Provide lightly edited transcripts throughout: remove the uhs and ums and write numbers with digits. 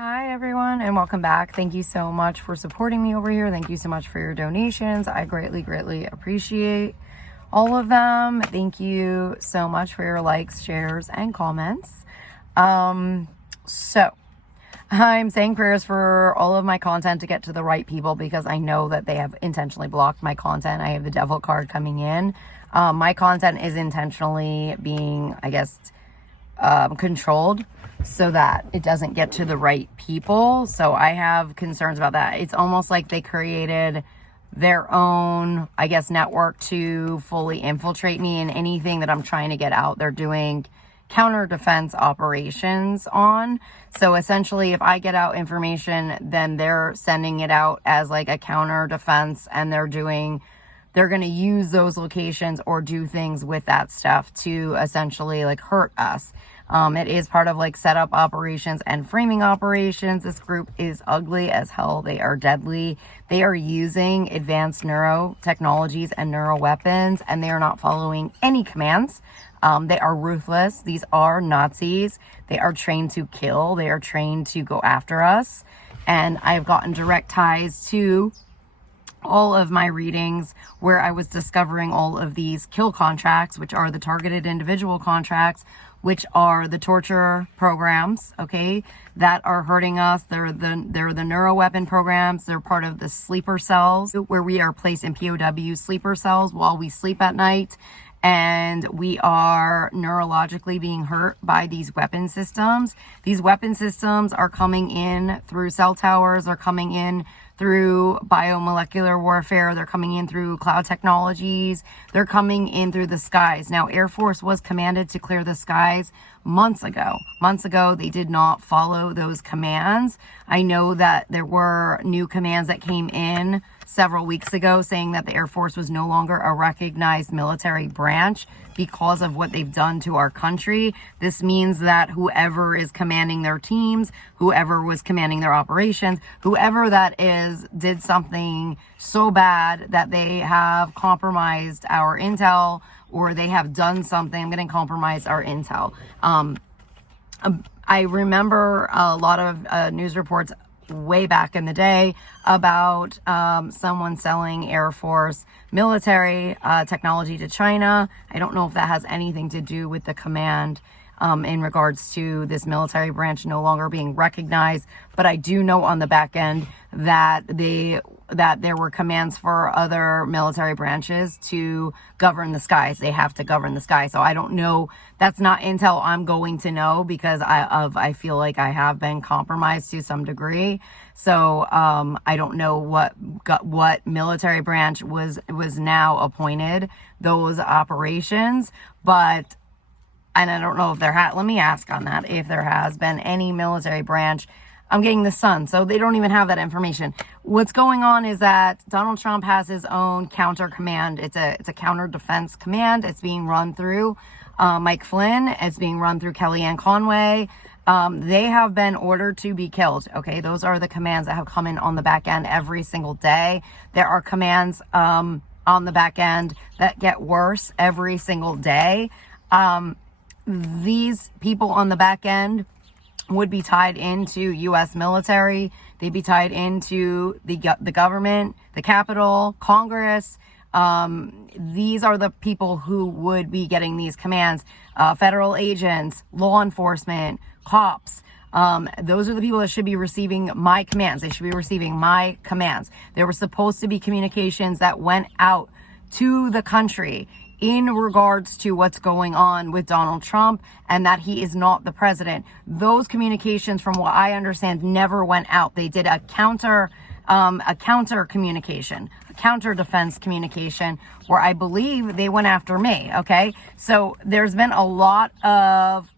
Hi everyone and welcome back. Thank you so much for supporting me over here. Thank you so much for your donations. I greatly appreciate all of them. Thank you so much for your likes, shares, and comments. So I'm saying prayers for all of my content to get to the right people because I know that they have intentionally blocked my content. I have the devil card coming in. My content is intentionally being, controlled so that it doesn't get to the right people. So I have concerns about that. It's almost like they created their own, network to fully infiltrate me, and anything that I'm trying to get out, they're doing counter defense operations on. So essentially, if I get out information, then they're sending it out as like a counter defense, and they're going to use those locations or do things with that stuff to essentially like hurt us. It is part of like setup operations and framing operations. This group is ugly as hell. They are deadly. They are using advanced neuro technologies and neuro weapons, and they are not following any commands. They are ruthless. These are Nazis. They are trained to kill. They are trained to go after us. And I've gotten direct ties to all of my readings where I was discovering all of these kill contracts, which are the targeted individual contracts, which are the torture programs, okay, that are hurting us. They're the neuro weapon programs. They're part of the sleeper cells, where we are placed in POW sleeper cells while we sleep at night. And we are neurologically being hurt by these weapon systems. These weapon systems are coming in through cell towers, are coming in through biomolecular warfare, they're coming in through cloud technologies, they're coming in through the skies. Now, Air Force was commanded to clear the skies months ago. Months ago, they did not follow those commands. I know that there were new commands that came in several weeks ago saying that the Air Force was no longer a recognized military branch because of what they've done to our country. This means that whoever is commanding their teams, whoever was commanding their operations, whoever that is, did something so bad that they have compromised our intel, or they have done something. I'm going to compromise our intel. I remember a lot of news reports way back in the day about someone selling Air Force military technology to China. I don't know if that has anything to do with the command in regards to this military branch no longer being recognized, but I do know on the back end that there were commands for other military branches to govern the skies. They have to govern the sky. So I don't know. That's not intel I'm going to know because I feel like I have been compromised to some degree. So I don't know what military branch was now appointed those operations, but. And I don't know if let me ask on that, if there has been any military branch. I'm getting the Sun, so they don't even have that information. What's going on is that Donald Trump has his own counter command. It's a counter defense command. It's being run through Mike Flynn. It's being run through Kellyanne Conway. They have been ordered to be killed. Okay, those are the commands that have come in on the back end every single day. There are commands on the back end that get worse every single day. These people on the back end would be tied into U.S. military. They'd be tied into the government, the Capitol, Congress. These are the people who would be getting these commands. Federal agents, law enforcement, cops. Those are the people that should be receiving my commands. They should be receiving my commands. There were supposed to be communications that went out to the country in regards to what's going on with Donald Trump and that he is not the president. Those communications, from what I understand, never went out. They did a counter communication, a counter defense communication, where I believe they went after me. Okay. So there's been a lot of,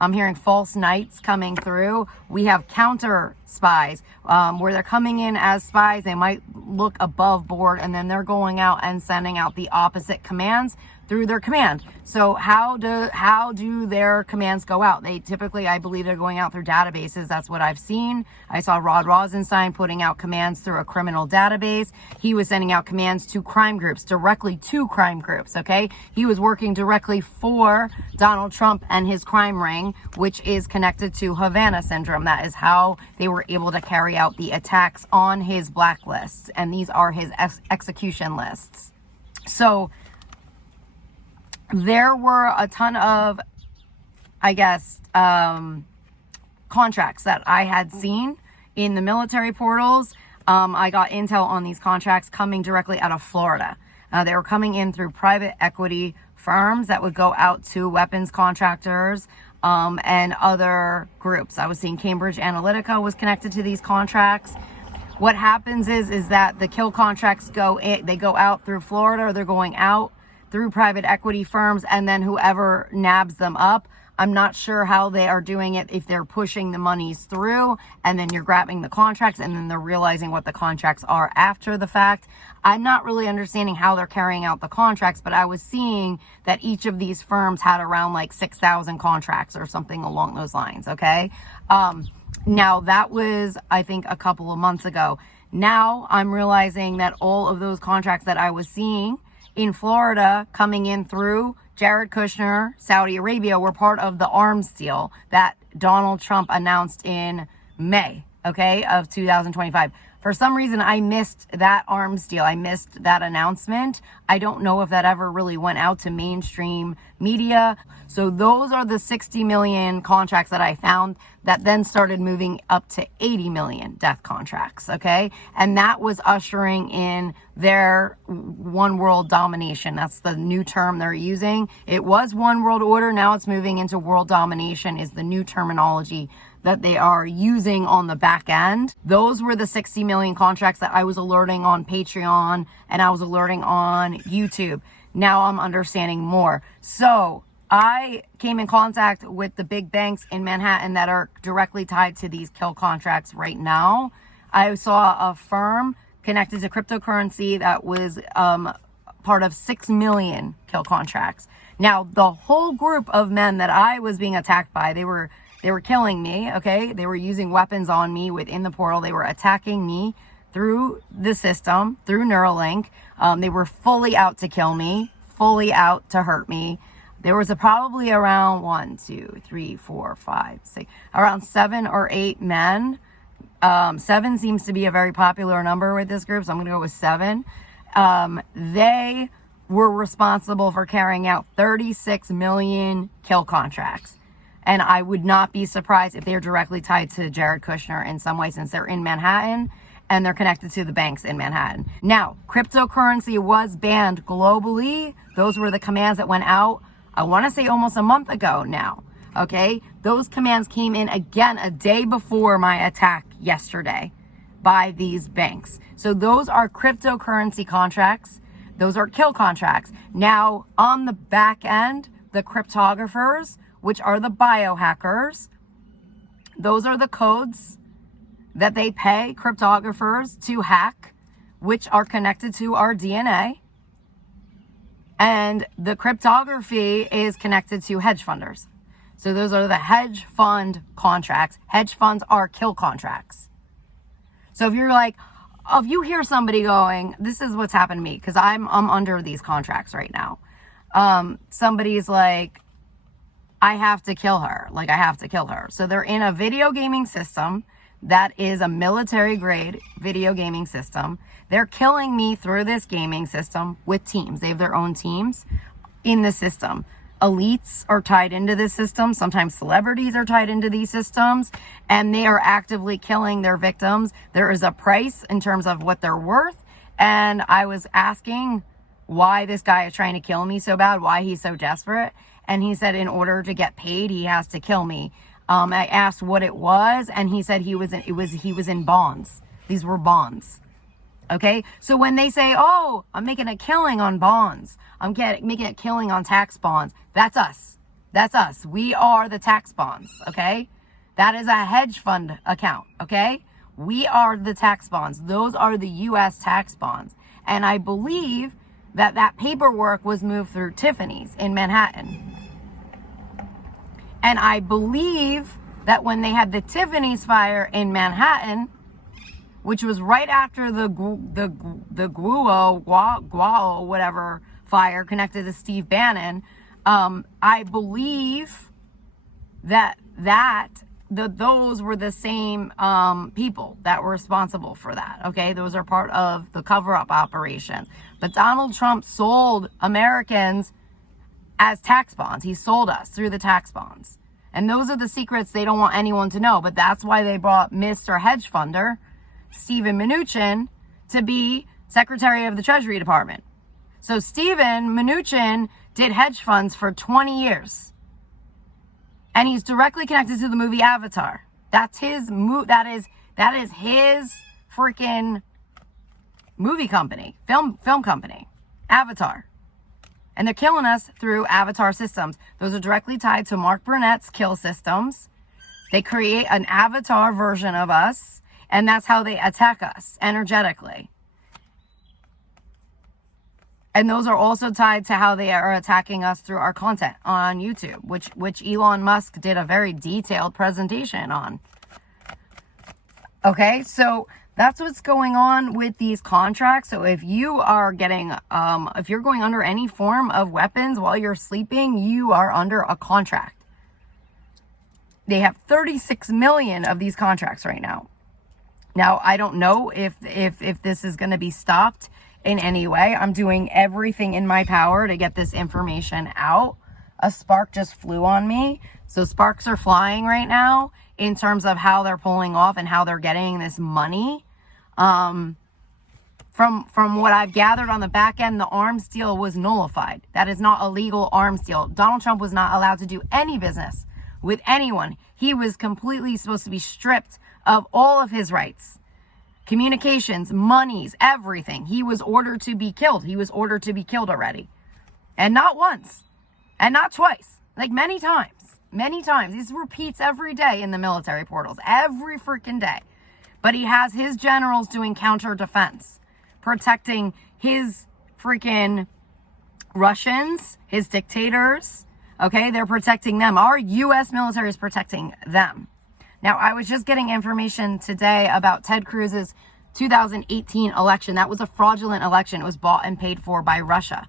I'm hearing false knights coming through. We have counter spies, where they're coming in as spies. They might look above board, and then they're going out and sending out the opposite commands through their command. So how do their commands go out? They typically, I believe, they're going out through databases. That's what I've seen. I saw Rod Rosenstein putting out commands through a criminal database. He was sending out commands to crime groups, directly to crime groups, okay? He was working directly for Donald Trump and his crime ring, which is connected to Havana syndrome. That is how they were able to carry out the attacks on his blacklists. And these are his execution lists. So there were a ton of, I guess, contracts that I had seen in the military portals. I got intel on these contracts coming directly out of Florida. They were coming in through private equity firms that would go out to weapons contractors and other groups. I was seeing Cambridge Analytica was connected to these contracts. What happens is that the kill contracts go out through Florida, or they're going out through private equity firms, and then whoever nabs them up. I'm not sure how they are doing it, if they're pushing the monies through and then you're grabbing the contracts and then they're realizing what the contracts are after the fact. I'm not really understanding how they're carrying out the contracts, but I was seeing that each of these firms had around like 6,000 contracts or something along those lines, okay? Now that was, I think, a couple of months ago. Now I'm realizing that all of those contracts that I was seeing in Florida coming in through Jared Kushner, Saudi Arabia, were part of the arms deal that Donald Trump announced in May, okay, of 2025. For some reason, I missed that arms deal. I missed that announcement. I don't know if that ever really went out to mainstream media. So those are the 60 million contracts that I found that then started moving up to 80 million death contracts, okay? And that was ushering in their one world domination. That's the new term they're using. It was one world order. Now it's moving into world domination is the new terminology that they are using on the back end. Those were the 60 million contracts that I was alerting on Patreon and I was alerting on YouTube. Now I'm understanding more. So I came in contact with the big banks in Manhattan that are directly tied to these kill contracts right now. I saw a firm connected to cryptocurrency that was part of 6 million kill contracts. Now, the whole group of men that I was being attacked by, they were killing me, okay? They were using weapons on me within the portal. They were attacking me through the system, through Neuralink. They were fully out to kill me, fully out to hurt me. There was probably around 7 or 8 men. 7 seems to be a very popular number with this group, so I'm going to go with 7. They were responsible for carrying out 36 million kill contracts. And I would not be surprised if they're directly tied to Jared Kushner in some way, since they're in Manhattan and they're connected to the banks in Manhattan. Now, cryptocurrency was banned globally. Those were the commands that went out, I want to say almost a month ago now, okay? Those commands came in again a day before my attack yesterday by these banks. So those are cryptocurrency contracts. Those are kill contracts. Now, on the back end, the cryptographers, which are the biohackers, those are the codes that they pay cryptographers to hack, which are connected to our DNA. And the cryptography is connected to hedge funders. So those are the hedge fund contracts. Hedge funds are kill contracts. So if you're like, if you hear somebody going, this is what's happened to me, because I'm under these contracts right now. Somebody's like, I have to kill her. Like, I have to kill her. So they're in a video gaming system that is a military grade video gaming system. They're killing me through this gaming system with teams. They have their own teams in the system. Elites are tied into this system. Sometimes celebrities are tied into these systems, and they are actively killing their victims. There is a price in terms of what they're worth. And I was asking why this guy is trying to kill me so bad, why he's so desperate. And he said, in order to get paid, he has to kill me. I asked what it was, and he said he was in bonds. These were bonds. Okay, so when they say, oh, I'm making a killing on bonds, I'm making a killing on tax bonds, that's us. That's us. We are the tax bonds, okay? That is a hedge fund account, okay? We are the tax bonds. Those are the U.S. tax bonds. And I believe that that paperwork was moved through Tiffany's in Manhattan. And I believe that when they had the Tiffany's fire in Manhattan, which was right after the Guo, whatever fire connected to Steve Bannon, I believe that those were the same people that were responsible for that. Okay, those are part of the cover-up operation. But Donald Trump sold Americans as tax bonds. He sold us through the tax bonds. And those are the secrets they don't want anyone to know. But that's why they brought Mr. Hedge Funder, Steven Mnuchin, to be Secretary of the Treasury Department. So Steven Mnuchin did hedge funds for 20 years. And he's directly connected to the movie Avatar. That's his that is his freaking movie company, film company, Avatar. And they're killing us through Avatar systems. Those are directly tied to Mark Burnett's kill systems. They create an Avatar version of us, and that's how they attack us energetically. And those are also tied to how they are attacking us through our content on YouTube, which Elon Musk did a very detailed presentation on. Okay, so that's what's going on with these contracts. So if you are getting, if you're going under any form of weapons while you're sleeping, you are under a contract. They have 36 million of these contracts right now. Now, I don't know if this is going to be stopped in any way. I'm doing everything in my power to get this information out. A spark just flew on me. So sparks are flying right now in terms of how they're pulling off and how they're getting this money. From what I've gathered on the back end, the arms deal was nullified. That is not a legal arms deal. Donald Trump was not allowed to do any business with anyone. He was completely supposed to be stripped of all of his rights. Communications, monies, everything. He was ordered to be killed. He was ordered to be killed already. And not once. And not twice. Like many times. Many times. This repeats every day in the military portals. Every freaking day. But he has his generals doing counter defense. Protecting his freaking Russians. His dictators. Okay, they're protecting them. Our U.S. military is protecting them. Now, I was just getting information today about Ted Cruz's 2018 election. That was a fraudulent election. It was bought and paid for by Russia.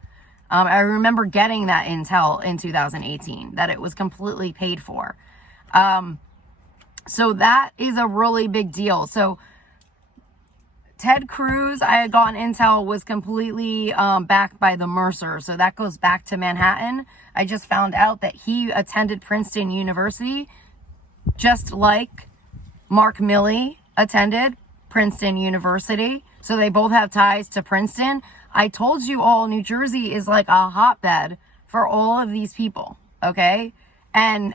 I remember getting that intel in 2018, that it was completely paid for. So that is a really big deal. So Ted Cruz, I had gotten intel, was completely backed by the Mercer. So that goes back to Manhattan. I just found out that he attended Princeton University, just like Mark Milley attended Princeton University. So they both have ties to Princeton. I told you all, New Jersey is like a hotbed for all of these people, okay? And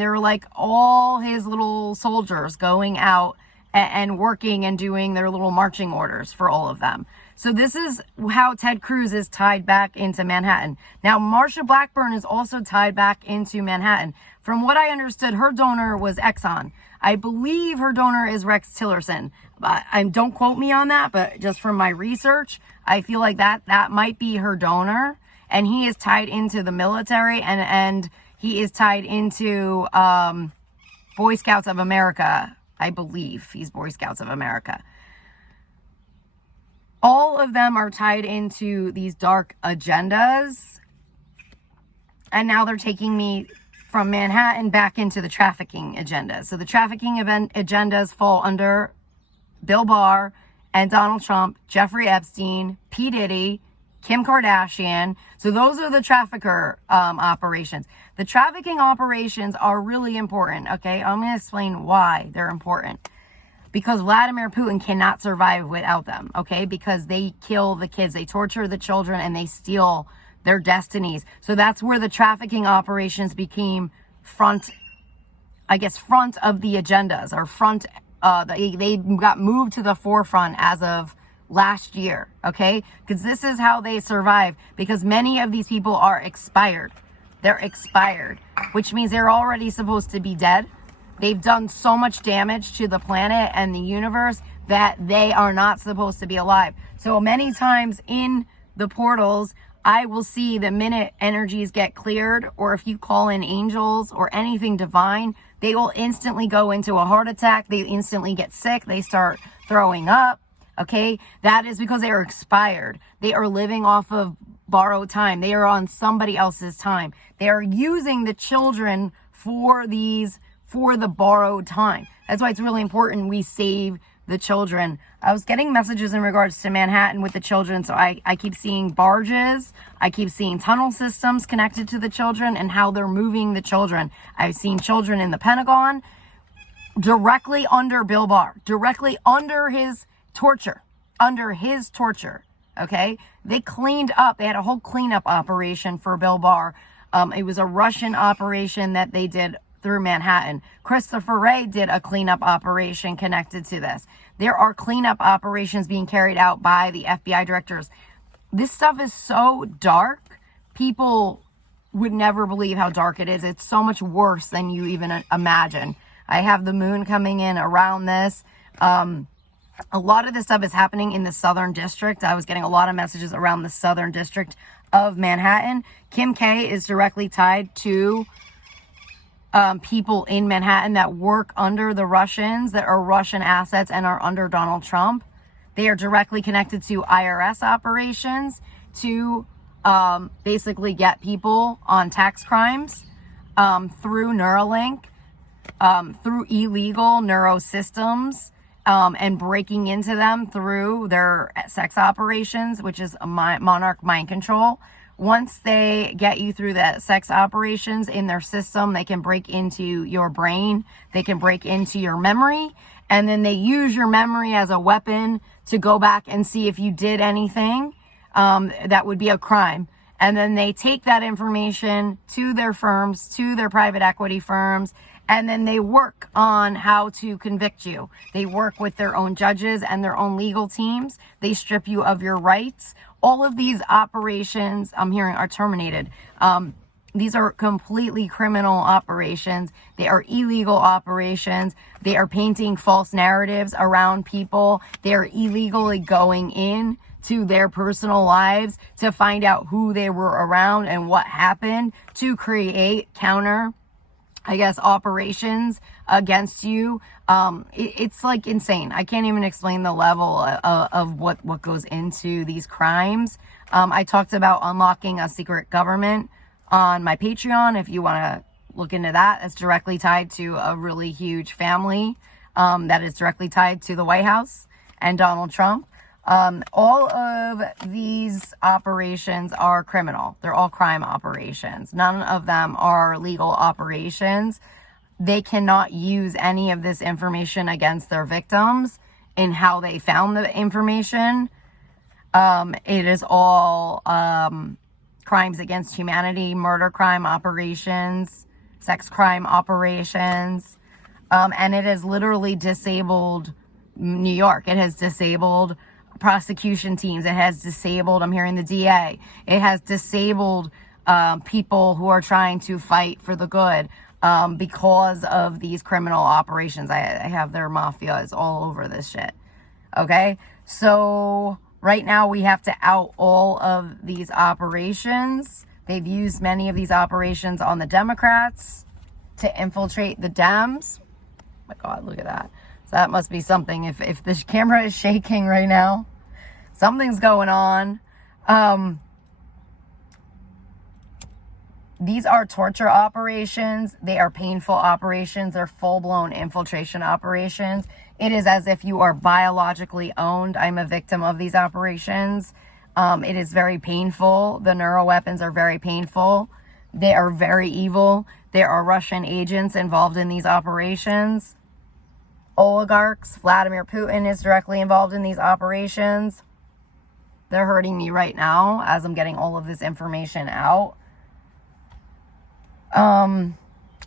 they're like all his little soldiers going out and working and doing their little marching orders for all of them. So this is how Ted Cruz is tied back into Manhattan. Now, Marsha Blackburn is also tied back into Manhattan. From what I understood, her donor was Exxon. I believe her donor is Rex Tillerson. Don't quote me on that, but just from my research, I feel like that might be her donor. And he is tied into the military, and he is tied into Boy Scouts of America. I believe he's Boy Scouts of America. All of them are tied into these dark agendas. And now they're taking me from Manhattan back into the trafficking agenda. So the trafficking agendas fall under Bill Barr and Donald Trump, Jeffrey Epstein, Pdiddy, Kim Kardashian. So those are the trafficker operations. The trafficking operations are really important, okay? I'm going to explain why they're important. Because Vladimir Putin cannot survive without them, okay? Because they kill the kids, they torture the children, and they steal their destinies. So that's where the trafficking operations became front of the agendas, or they got moved to the forefront as of last year, okay? Because this is how they survive, because many of these people are expired. They're expired, which means they're already supposed to be dead. They've done so much damage to the planet and the universe that they are not supposed to be alive. So many times in the portals, I will see the minute energies get cleared, or if you call in angels or anything divine, they will instantly go into a heart attack. They instantly get sick. They start throwing up. Okay. That is because they are expired. They are living off of borrowed time. They are on somebody else's time. They are using the children for the borrowed time. That's why it's really important we save the children. I was getting messages in regards to Manhattan with the children. So I keep seeing barges. I keep seeing tunnel systems connected to the children and how they're moving the children. I've seen children in the Pentagon directly under Bill Barr, directly under his torture, Okay. They cleaned up. They had a whole cleanup operation for Bill Barr. It was a Russian operation that they did through Manhattan. Christopher Wray did a cleanup operation connected to this. There are cleanup operations being carried out by the FBI directors. This stuff is so dark. People would never believe how dark it is. It's so much worse than you even imagine. I have the moon coming in around this. A lot of this stuff is happening in the Southern District. I was getting a lot of messages around the Southern District of Manhattan. Kim K is directly tied to people in Manhattan that work under the Russians, that are Russian assets and are under Donald Trump. They are directly connected to IRS operations to basically get people on tax crimes through Neuralink, through illegal neuro systems, and breaking into them through their sex operations, which is a monarch mind control. Once they get you through the sex operations in their system, they can break into your brain. They can break into your memory. And then they use your memory as a weapon to go back and see if you did anything that would be a crime. And then they take that information to their firms, to their private equity firms, and then they work on how to convict you. They work with their own judges and their own legal teams. They strip you of your rights. All of these operations, I'm hearing, are terminated. These are completely criminal operations. They are illegal operations. They are painting false narratives around people. They are illegally going in to their personal lives to find out who they were around and what happened to create counter, operations against you. It's like insane. I can't even explain the level of what goes into these crimes. I talked about unlocking a secret government on my Patreon. If you want to look into that, it's directly tied to a really huge family that is directly tied to the White House and Donald Trump. All of these operations are criminal. They're all crime operations. None of them are legal operations. They cannot use any of this information against their victims in how they found the information. It is all crimes against humanity, murder crime operations, sex crime operations. And it has literally disabled New York. It has disabled prosecution teams. It has disabled, I'm hearing the DA. It has disabled people who are trying to fight for the good because of these criminal operations. I have their mafias all over this shit. Okay? So right now we have to out all of these operations. They've used many of these operations on the Democrats to infiltrate the Dems. Oh my God, look at that. So that must be something. If the camera is shaking right now, something's going on. These are torture operations. They are painful operations. They're full-blown infiltration operations. It is as if you are biologically owned. I'm a victim of these operations. It is very painful. The neuro weapons are very painful. They are very evil. There are Russian agents involved in these operations. Oligarchs. Vladimir Putin is directly involved in these operations. They're hurting me right now as I'm getting all of this information out.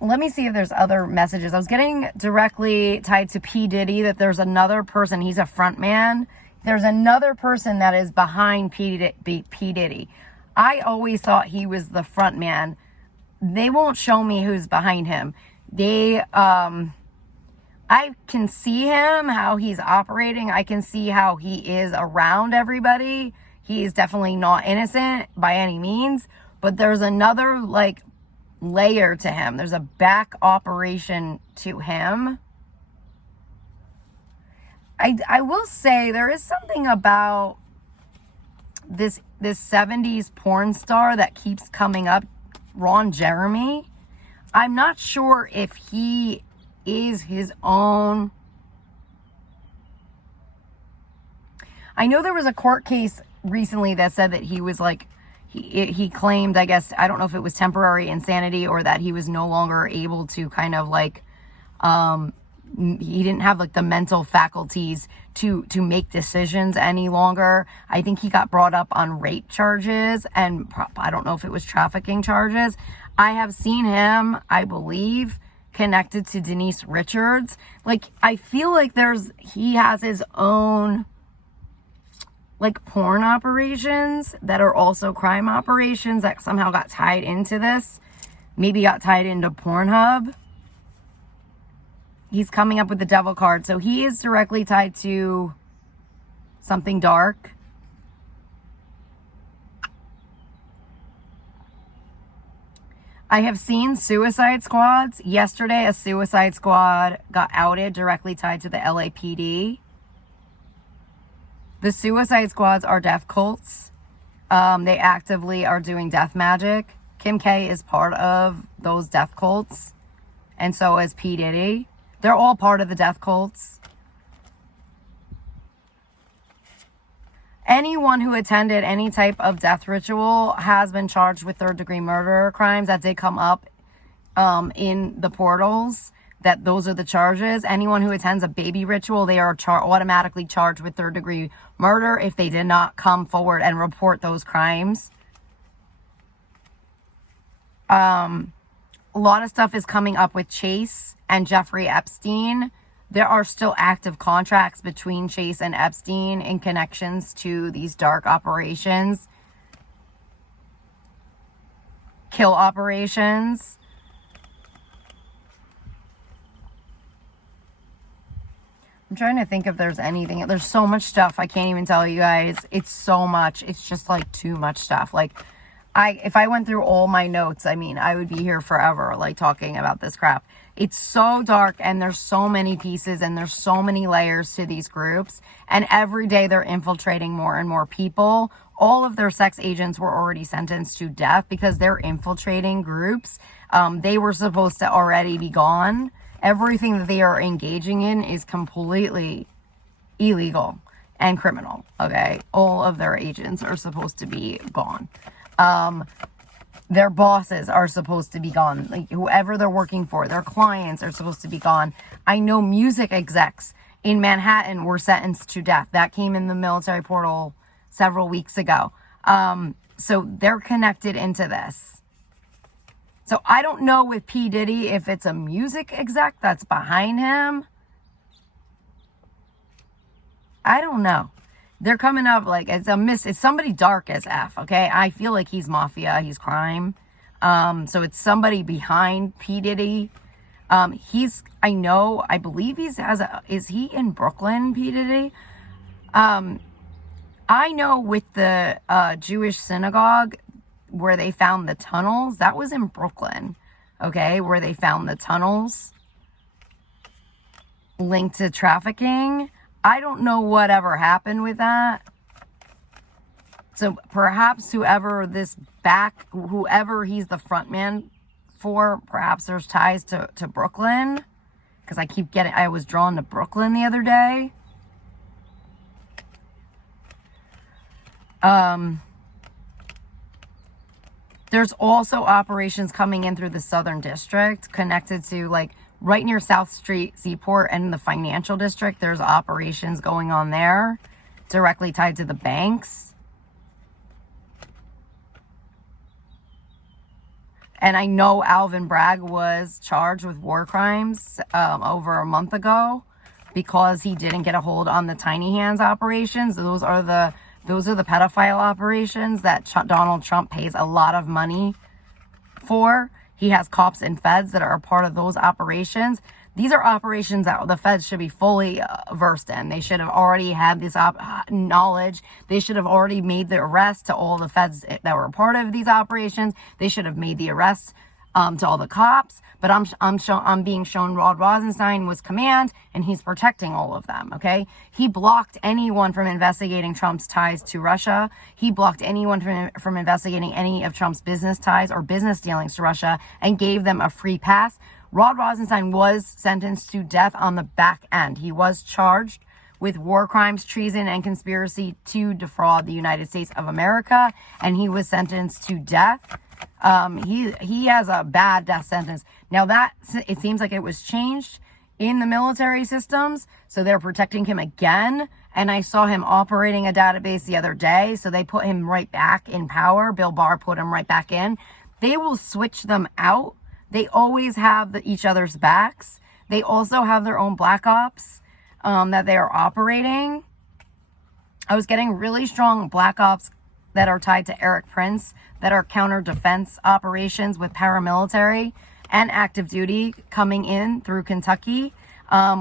Let me see if there's other messages. I was getting directly tied to Pdiddy that there's another person. He's a front man. There's another person that is behind Pdiddy. I always thought he was the front man. They won't show me who's behind him. They I can see him, how he's operating. I can see how he is around everybody. He is definitely not innocent by any means, but there's another like layer to him. There's a back operation to him. I will say there is something about this 70s porn star that keeps coming up, Ron Jeremy. I'm not sure if he is his own. I know there was a court case recently that said that he was like, he claimed, I guess, I don't know if it was temporary insanity or that he was no longer able to kind of like, he didn't have like the mental faculties to make decisions any longer. I think he got brought up on rape charges and I don't know if it was trafficking charges. I have seen him, I believe, connected to Denise Richards. Like, I feel like he has his own like porn operations that are also crime operations that somehow got tied into this. Maybe got tied into Pornhub. He's coming up with the devil card. So he is directly tied to something dark. I have seen suicide squads. Yesterday, a suicide squad got outed directly tied to the LAPD. The suicide squads are death cults. They actively are doing death magic. Kim K is part of those death cults. And so is Pdiddy. They're all part of the death cults. Anyone who attended any type of death ritual has been charged with third-degree murder crimes. That did come up in the portals, that those are the charges. Anyone who attends a baby ritual, they are automatically charged with third-degree murder if they did not come forward and report those crimes. A lot of stuff is coming up with Chase and Jeffrey Epstein. There are still active contracts between Chase and Epstein in connections to these dark operations, kill operations. I'm trying to think if there's anything. There's so much stuff. I can't even tell you guys. It's so much. It's just like too much stuff. Like, if I went through all my notes, I mean, I would be here forever, like, talking about this crap. It's so dark, and there's so many pieces, and there's so many layers to these groups, and every day they're infiltrating more and more people. All of their sex agents were already sentenced to death because they're infiltrating groups. They were supposed to already be gone. Everything that they are engaging in is completely illegal and criminal, okay? All of their agents are supposed to be gone. Their bosses are supposed to be gone. Like, whoever they're working for, their clients are supposed to be gone. I know music execs in Manhattan were sentenced to death. That came in the military portal several weeks ago. So they're connected into this. So I don't know with P. Diddy if it's a music exec that's behind him. I don't know. They're coming up like it's somebody dark as F, okay? I feel like he's mafia, he's crime. So it's somebody behind P. Diddy. I believe is he in Brooklyn, P. Diddy? I know with the Jewish synagogue where they found the tunnels, that was in Brooklyn, okay? Where they found the tunnels linked to trafficking. I don't know whatever happened with that. So perhaps whoever he's the front man for, perhaps there's ties to Brooklyn. Because I was drawn to Brooklyn the other day. There's also operations coming in through the Southern District connected to like right near South Street Seaport and the financial district. There's operations going on there directly tied to the banks. And I know Alvin Bragg was charged with war crimes over a month ago because he didn't get a hold on the Tiny Hands operations. Those are the pedophile operations that Donald Trump pays a lot of money for. He has cops and feds that are a part of those operations. These are operations that the feds should be fully versed in. They should have already had this knowledge. They should have already made the arrest to all the feds that were a part of these operations. They should have made the arrests to all the cops. But I'm being shown Rod Rosenstein was command, and he's protecting all of them. Okay, he blocked anyone from investigating Trump's ties to Russia. He blocked anyone from investigating any of Trump's business ties or business dealings to Russia, and gave them a free pass. Rod Rosenstein was sentenced to death on the back end. He was charged with war crimes, treason, and conspiracy to defraud the United States of America, and he was sentenced to death. He has a bad death sentence. Now that, it seems like it was changed in the military systems, so they're protecting him again. And I saw him operating a database the other day, so they put him right back in power. Bill Barr put him right back in. They will switch them out. They always have each other's backs. They also have their own black ops that they are operating. I was getting really strong black ops that are tied to Eric Prince, that are counter defense operations with paramilitary and active duty coming in through Kentucky,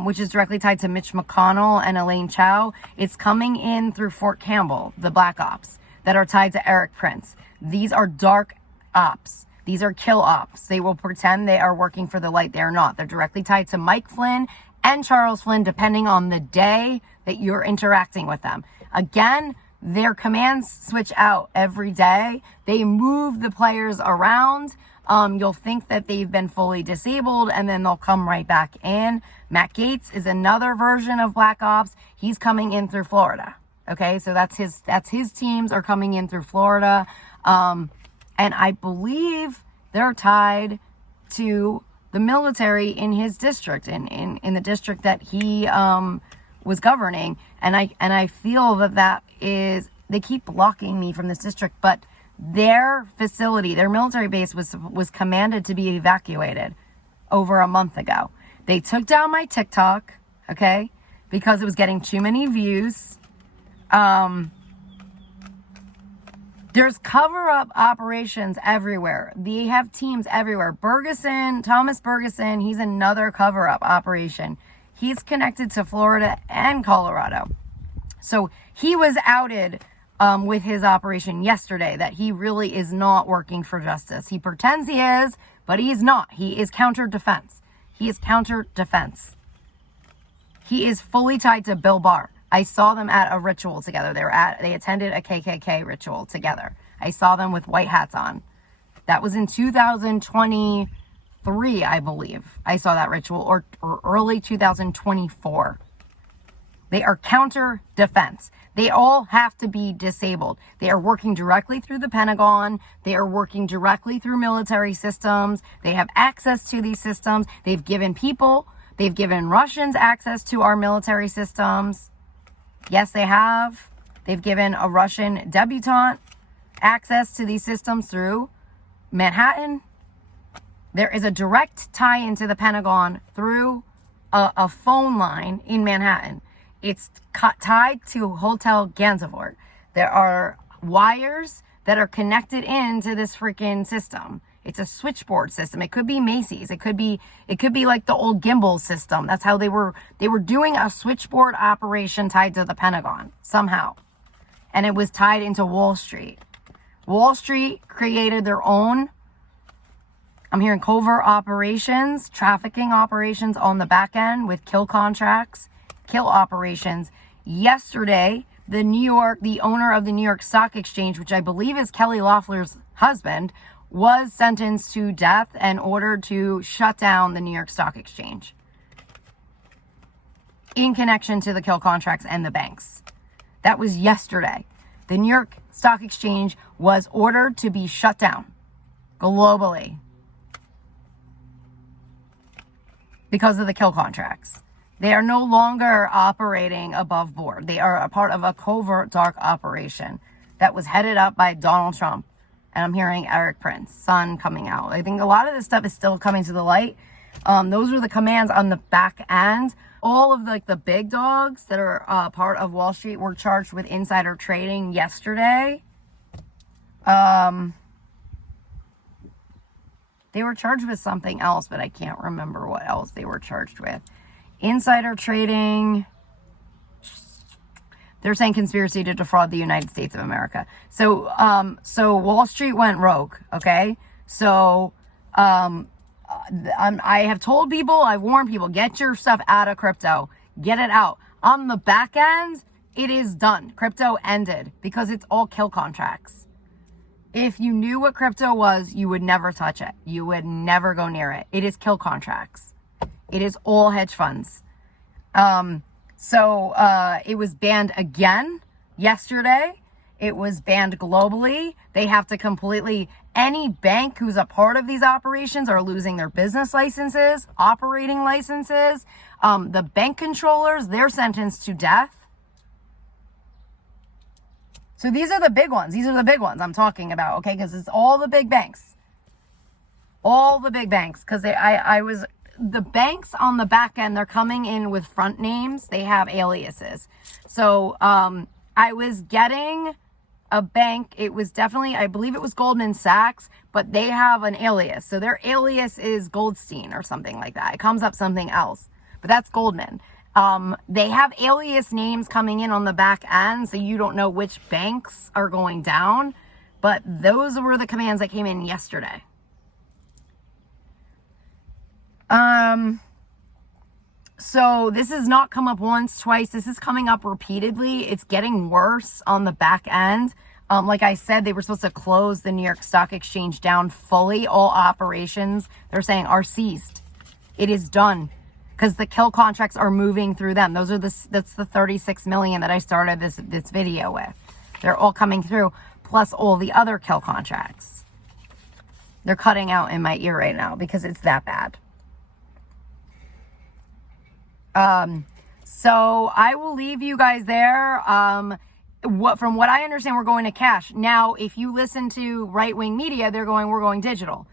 which is directly tied to Mitch McConnell and Elaine Chao. It's coming in through Fort Campbell, the black ops that are tied to Eric Prince. These are dark ops. These are kill ops. They will pretend they are working for the light. They are not. They're directly tied to Mike Flynn and Charles Flynn, depending on the day that you're interacting with them. Again, their commands switch out every day. They move the players around. You'll think that they've been fully disabled, and then they'll come right back in. Matt Gaetz is another version of Black Ops. He's coming in through Florida. Okay, so that's his teams are coming in through Florida. And I believe they're tied to the military in his district, in the district that he was governing. And I feel that is, they keep blocking me from this district, but their facility, their military base was commanded to be evacuated over a month ago. They took down my TikTok, okay, because it was getting too many views. There's cover-up operations everywhere. They have teams everywhere. Thomas Bergeson, he's another cover-up operation. He's connected to Florida and Colorado. So he was outed with his operation yesterday that he really is not working for justice. He pretends he is, but he is not. He is counter-defense. He is counter-defense. He is fully tied to Bill Barr. I saw them at a ritual together. They attended a KKK ritual together. I saw them with white hats on. That was in 2023, I believe. I saw that ritual, or early 2024. They are counter defense. They all have to be disabled. They are working directly through the Pentagon. They are working directly through military systems. They have access to these systems. They've given Russians access to our military systems. Yes, they have. They've given a Russian debutante access to these systems through Manhattan. There is a direct tie into the Pentagon through a phone line in Manhattan. It's tied to Hotel Gansevoort. There are wires that are connected into this freaking system. It's a switchboard system. It could be Macy's. It could be like the old gimbal system. That's how they were doing a switchboard operation tied to the Pentagon somehow. And it was tied into Wall Street. Wall Street created their own, I'm hearing, covert operations, trafficking operations on the back end with kill contracts, kill operations. Yesterday, the owner of the New York Stock Exchange, which I believe is Kelly Loeffler's husband, was sentenced to death and ordered to shut down the New York Stock Exchange in connection to the kill contracts and the banks. That was yesterday. The New York Stock Exchange was ordered to be shut down globally because of the kill contracts. They are no longer operating above board. They are a part of a covert dark operation that was headed up by Donald Trump. And I'm hearing Eric Prince, son, coming out. I think a lot of this stuff is still coming to the light. Those were the commands on the back end. All of the big dogs that are part of Wall Street were charged with insider trading yesterday. They were charged with something else, but I can't remember what else they were charged with. Insider trading. They're saying conspiracy to defraud the United States of America. So Wall Street went rogue, okay? So, I have told people, I've warned people, get your stuff out of crypto. Get it out. On the back end, it is done. Crypto ended because it's all kill contracts. If you knew what crypto was, you would never touch it. You would never go near it. It is kill contracts. It is all hedge funds. So it was banned again yesterday. It was banned globally. They have to completely, any bank who's a part of these operations are losing their business licenses, operating licenses. The bank controllers, they're sentenced to death. So these are the big ones. These are the big ones I'm talking about, okay? Because it's all the big banks. All the big banks. Because the banks on the back end, they're coming in with front names. They have aliases. So I was getting a bank. It was definitely, I believe it was Goldman Sachs, but they have an alias. So their alias is Goldstein or something like that. It comes up something else, but that's Goldman. They have alias names coming in on the back end, so you don't know which banks are going down, but those were the commands that came in yesterday. So this has not come up once, twice. This is coming up repeatedly. It's getting worse on the back end. Like I said, they were supposed to close the New York Stock Exchange down fully. All operations, they're saying, are ceased. It is done because the kill contracts are moving through them. That's the 36 million that I started this video with. They're all coming through, plus all the other kill contracts. They're cutting out in my ear right now because it's that bad. So I will leave you guys there. From what I understand, we're going to cash. Now, if you listen to right-wing media, we're going digital.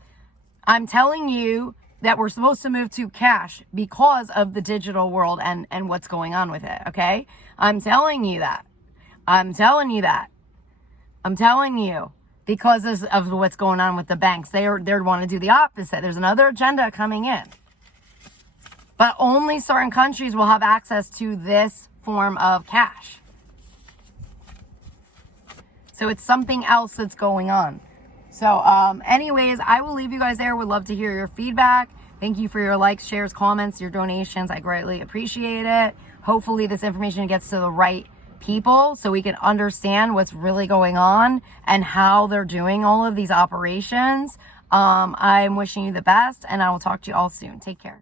I'm telling you that we're supposed to move to cash because of the digital world and what's going on with it. Okay. I'm telling you that. I'm telling you because of what's going on with the banks. They want to do the opposite. There's another agenda coming in. But only certain countries will have access to this form of cash. So it's something else that's going on. So anyways, I will leave you guys there. Would love to hear your feedback. Thank you for your likes, shares, comments, your donations. I greatly appreciate it. Hopefully this information gets to the right people so we can understand what's really going on and how they're doing all of these operations. I'm wishing you the best, and I will talk to you all soon. Take care.